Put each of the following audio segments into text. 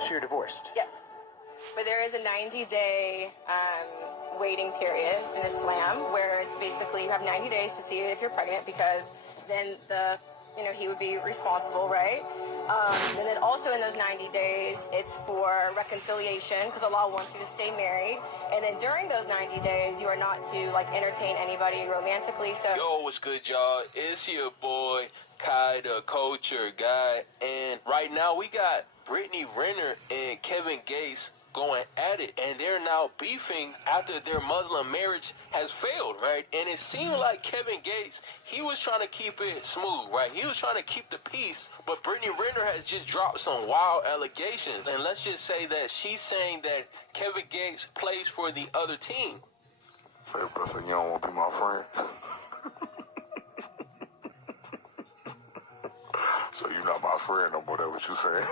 So you're divorced? Yes. But there is a 90-day waiting period in Islam where it's basically you have 90 days to see if you're pregnant, because then he would be responsible, right? And then also in those 90 days, it's for reconciliation because Allah wants you to stay married. And then during those 90 days, you are not to entertain anybody romantically. So yo, what's good, y'all? It's your boy Kai, the culture guy, and right now we got Brittany Renner and Kevin Gates going at it, and they're now beefing after their Muslim marriage has failed, right? And it seemed like Kevin Gates, he was trying to keep it smooth, right? He was trying to keep the peace, but Brittany Renner has just dropped some wild allegations, and let's just say that she's saying that Kevin Gates plays for the other team. Say, bro, so you don't want to be my friend? So you're not my friend no more, that's what you saying?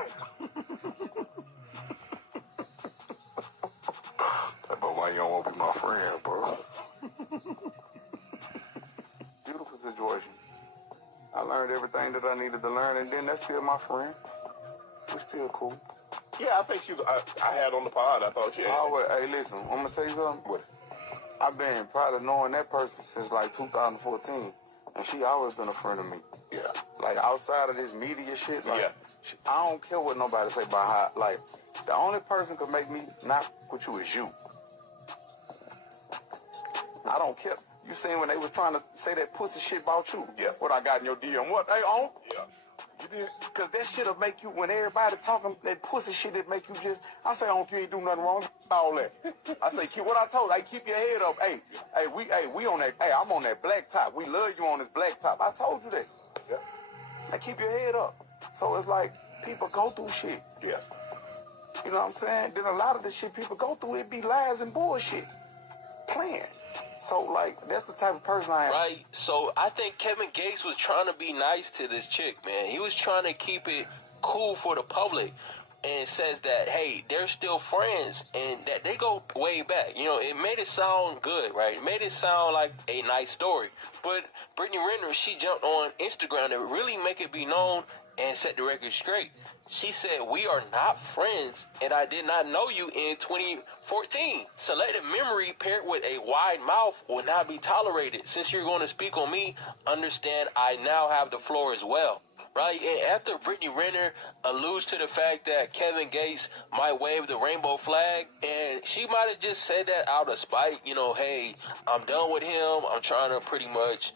But why you don't want to be my friend, bro? Beautiful situation. I learned everything that I needed to learn, and then that's still my friend. We're still cool. Yeah, I think I had on the pod. I thought you had. Hey, listen, I'm going to tell you something. What? I've been probably knowing that person since 2014, and she always been a friend of me. Yeah. Outside of this media shit, yeah. I don't care what nobody say about how, the only person could make me not with you is you. I don't care. You seen when they was trying to say that pussy shit about you? Yeah. What I got in your DM? What? Hey, on? Yeah. You did? Because that shit'll make you, when everybody talking, that pussy shit that make you just, I say, on, you ain't do nothing wrong. All that. I say, what I told, keep your head up. Hey, we on that, I'm on that black top. We love you on this black top. I told you that. Yeah. Now keep your head up. So it's people go through shit. Yeah. You know what I'm saying? Then a lot of the shit people go through, it be lies and bullshit. Playing. So, that's the type of person I am. Right. So I think Kevin Gates was trying to be nice to this chick, man. He was trying to keep it cool for the public, and says that, hey, they're still friends and that they go way back. It made it sound good, right? It made it sound like a nice story. But Brittany Renner, she jumped on Instagram to really make it be known and set the record straight. She said, we are not friends, and I did not know you in 2014. Selective memory paired with a wide mouth will not be tolerated. Since you're going to speak on me, understand I now have the floor as well. Right? And after Brittany Renner alludes to the fact that Kevin Gates might wave the rainbow flag, and she might have just said that out of spite, hey, I'm done with him. I'm trying to pretty much,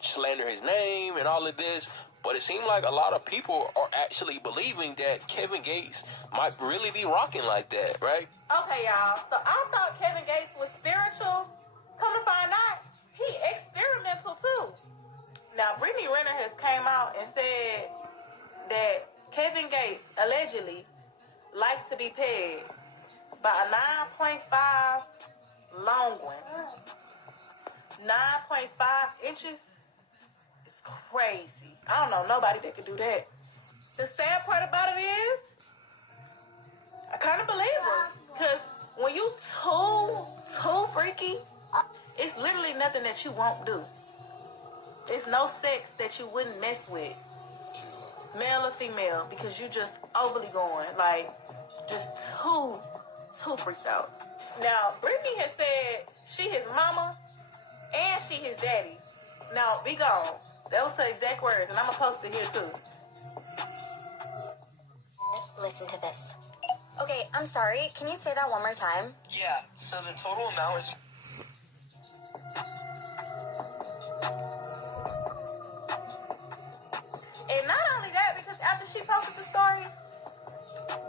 slander his name and all of this. But it seemed like a lot of people are actually believing that Kevin Gates might really be rocking like that, right? Okay, y'all. So I thought Kevin Gates was spiritual. Come to find out, he experimental too. Now, Brittany Renner has came out and said that Kevin Gates allegedly likes to be pegged by a 9.5 long one. 9.5 inches is crazy. I don't know nobody that could do that. The sad part about it is, I kind of believe her. Because when you too freaky, it's literally nothing that you won't do. It's no sex that you wouldn't mess with, male or female, because you just overly going, just too freaked out. Now, Brittany has said she his mama and she his daddy. Now, be gone. That was her exact words, and I'm going to post it here, too. Listen to this. Okay, I'm sorry. Can you say that one more time? Yeah, so the total amount is... And not only that, because after she posted the story,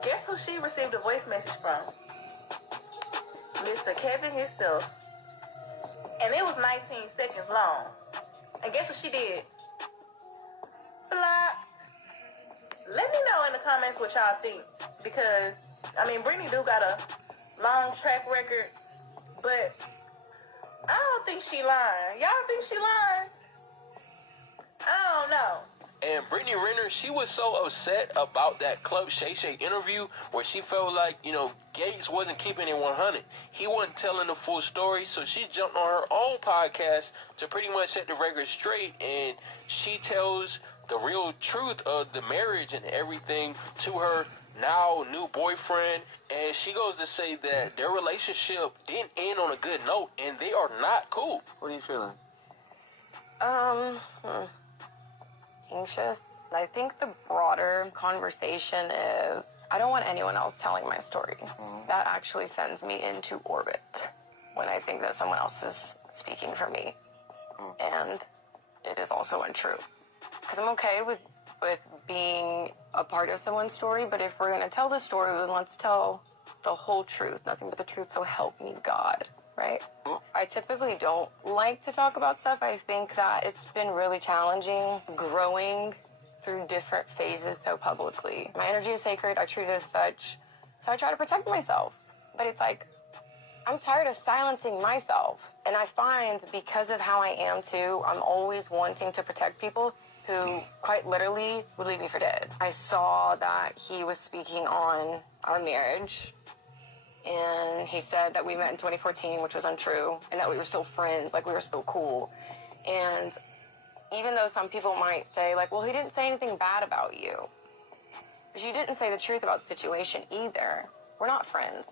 guess who she received a voice message from? Mr. Kevin himself. And it was 19 seconds long. And guess what she did? Block. Let me know in the comments what y'all think. Because, Brittany do got a long track record. But I don't think she lying. Y'all think she lying? I don't know. And Brittany Renner, she was so upset about that Club Shay Shay interview where she felt like, Gates wasn't keeping it 100. He wasn't telling the full story, so she jumped on her own podcast to pretty much set the record straight, and she tells the real truth of the marriage and everything to her now new boyfriend, and she goes to say that their relationship didn't end on a good note and they are not cool. What are you feeling? Anxious. I think the broader conversation is I don't want anyone else telling my story. That actually sends me into orbit when I think that someone else is speaking for me. And it is also untrue. Because I'm okay with being a part of someone's story, but if we're going to tell the story, then let's tell the whole truth, nothing but the truth, so help me God, right? I typically don't like to talk about stuff. I think that it's been really challenging growing through different phases so publicly. My energy is sacred. I treat it as such. So I try to protect myself. But it's like, I'm tired of silencing myself. And I find because of how I am too, I'm always wanting to protect people who quite literally would leave me for dead. I saw that he was speaking on our marriage. And he said that we met in 2014, which was untrue, and that we were still friends, like we were still cool. And even though some people might say, like, well, he didn't say anything bad about you, but you didn't say the truth about the situation either. We're not friends.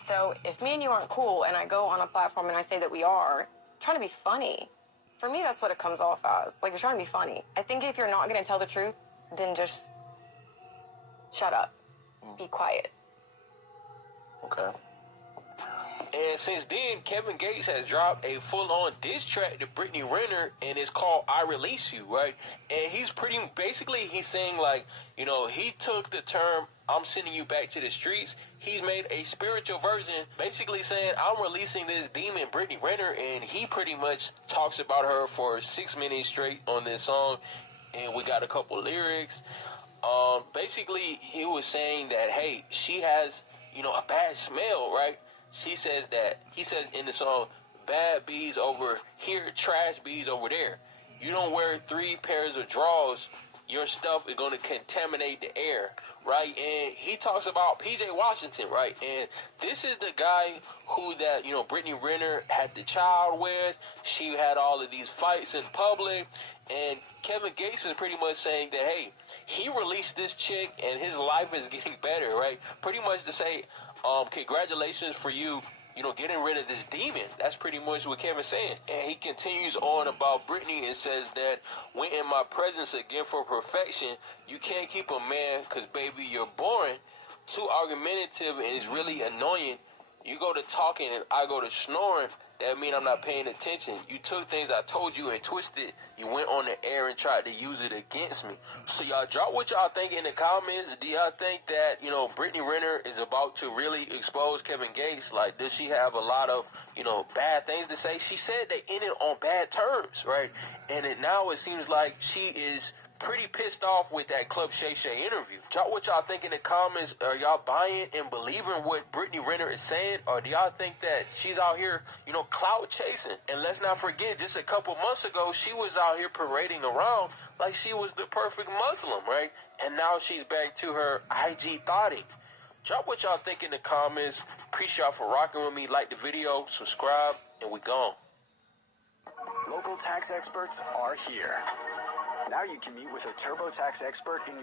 So if me and you aren't cool and I go on a platform and I say that we are, I'm trying to be funny. For me, that's what it comes off as. Like, you're trying to be funny. I think if you're not going to tell the truth, then just shut up. Be quiet. Okay. And since then, Kevin Gates has dropped a full-on diss track to Brittany Renner, and it's called "I Release You," right? And he's he's saying, like, you know, he took the term "I'm sending you back to the streets." He's made a spiritual version, basically saying, I'm releasing this demon, Brittany Renner, and he pretty much talks about her for 6 minutes straight on this song, and we got a couple lyrics. Basically, he was saying that, hey, she has, you know, a bad smell, right? He says in the song, bad bees over here, trash bees over there. You don't wear 3 pairs of drawers, your stuff is going to contaminate the air, right? And he talks about PJ Washington, right? And this is the guy who that, you know, Brittany Renner had the child with. She had all of these fights in public. And Kevin Gates is pretty much saying that, hey, he released this chick and his life is getting better, right? Pretty much to say, congratulations for you, you know, getting rid of this demon. That's pretty much what Kevin's saying. And he continues on about Brittany and says that when in my presence again for perfection, you can't keep a man because, baby, you're boring. Too argumentative and is really annoying. You go to talking and I go to snoring. That mean I'm not paying attention. You took things I told you and twisted. You went on the air and tried to use it against me. So y'all drop what y'all think in the comments. Do y'all think that, you know, Brittany Renner is about to really expose Kevin Gates? Like, does she have a lot of, you know, bad things to say? She said they ended on bad terms, right? And now it seems like she is pretty pissed off with that Club Shay Shay interview. Drop what y'all think in the comments. Are y'all buying and believing what Brittany Renner is saying? Or do y'all think that she's out here, you know, clout chasing? And let's not forget, just a couple months ago, she was out here parading around like she was the perfect Muslim, right? And now she's back to her IG thotting. Drop what y'all think in the comments. Appreciate y'all for rocking with me. Like the video, subscribe, and we gone. Local tax experts are here. Now you can meet with a TurboTax expert in